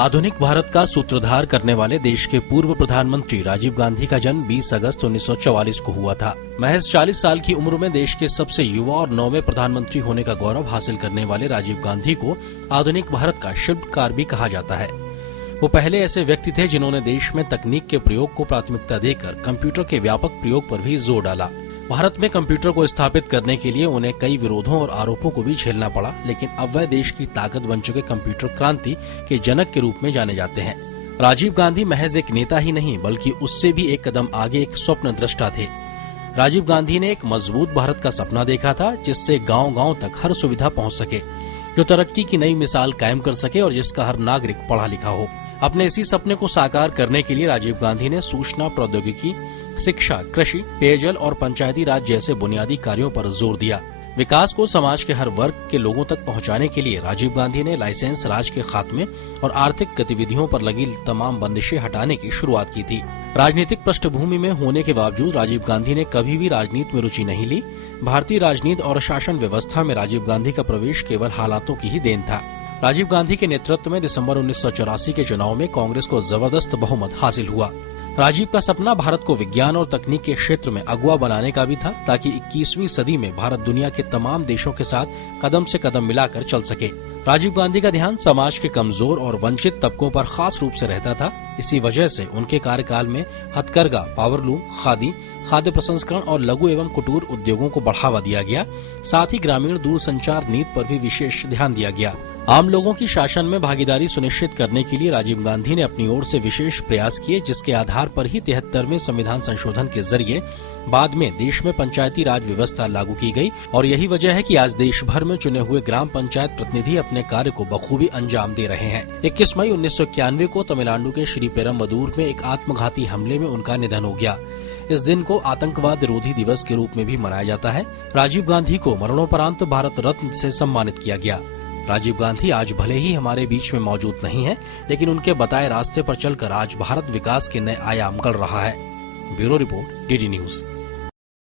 आधुनिक भारत का सूत्रधार करने वाले देश के पूर्व प्रधानमंत्री राजीव गांधी का जन्म 20 अगस्त 1944 को हुआ था। महज 40 साल की उम्र में देश के सबसे युवा और 9वें प्रधानमंत्री होने का गौरव हासिल करने वाले राजीव गांधी को आधुनिक भारत का शिल्पकार भी कहा जाता है। वो पहले ऐसे व्यक्ति थे जिन्होंने देश में तकनीक के प्रयोग को प्राथमिकता देकर कंप्यूटर के व्यापक प्रयोग पर भी जोर डाला। भारत में कंप्यूटर को स्थापित करने के लिए उन्हें कई विरोधों और आरोपों को भी झेलना पड़ा, लेकिन अब वह देश की ताकत बन चुके कंप्यूटर क्रांति के जनक के रूप में जाने जाते हैं। राजीव गांधी महज एक नेता ही नहीं बल्कि उससे भी एक कदम आगे एक स्वप्न दृष्टा थे। राजीव गांधी ने एक मजबूत भारत का सपना देखा था, जिससे गांव-गांव तक हर सुविधा पहुंच सके, जो तरक्की की नई मिसाल कायम कर सके और जिसका हर नागरिक पढ़ा लिखा हो। अपने इसी सपने को साकार करने के लिए राजीव गांधी ने सूचना प्रौद्योगिकी, शिक्षा, कृषि, पेयजल और पंचायती राज जैसे बुनियादी कार्यों पर जोर दिया। विकास को समाज के हर वर्ग के लोगों तक पहुंचाने के लिए राजीव गांधी ने लाइसेंस राज के खात्मे और आर्थिक गतिविधियों पर लगी तमाम बंदिशें हटाने की शुरुआत की थी। राजनीतिक पृष्ठभूमि में होने के बावजूद राजीव गांधी ने कभी भी राजनीति में रुचि नहीं ली। भारतीय राजनीति और शासन व्यवस्था में राजीव गांधी का प्रवेश केवल हालातों की ही देन था। राजीव गांधी के नेतृत्व में दिसंबर 1984 के चुनाव में कांग्रेस को जबरदस्त बहुमत हासिल हुआ। राजीव का सपना भारत को विज्ञान और तकनीक के क्षेत्र में अगुवा बनाने का भी था, ताकि 21वीं सदी में भारत दुनिया के तमाम देशों के साथ कदम से कदम मिलाकर चल सके। राजीव गांधी का ध्यान समाज के कमजोर और वंचित तबकों पर खास रूप से रहता था। इसी वजह से उनके कार्यकाल में हथकरघा, पावरलूम, खादी, खाद्य प्रसंस्करण और लघु एवं कुटीर उद्योगों को बढ़ावा दिया गया। साथ ही ग्रामीण दूरसंचार नीति पर भी विशेष ध्यान दिया गया। आम लोगों की शासन में भागीदारी सुनिश्चित करने के लिए राजीव गांधी ने अपनी ओर से विशेष प्रयास किए, जिसके आधार पर ही 73वें संविधान संशोधन के जरिए बाद में देश में पंचायती राज व्यवस्था लागू की गई। और यही वजह है कि आज देश भर में चुने हुए ग्राम पंचायत प्रतिनिधि अपने कार्य को बखूबी अंजाम दे रहे हैं। 21 मई 1991 को तमिलनाडु के श्रीपेरम्बदूर में एक आत्मघाती हमले में उनका निधन हो गया। इस दिन को आतंकवाद विरोधी दिवस के रूप में भी मनाया जाता है। राजीव गांधी को मरणोपरांत भारत रत्न से सम्मानित किया गया। राजीव गांधी आज भले ही हमारे बीच में मौजूद नहीं है, लेकिन उनके बताए रास्ते पर चलकर आज भारत विकास के नए आयाम गढ़ रहा है। Bureau report, DD news.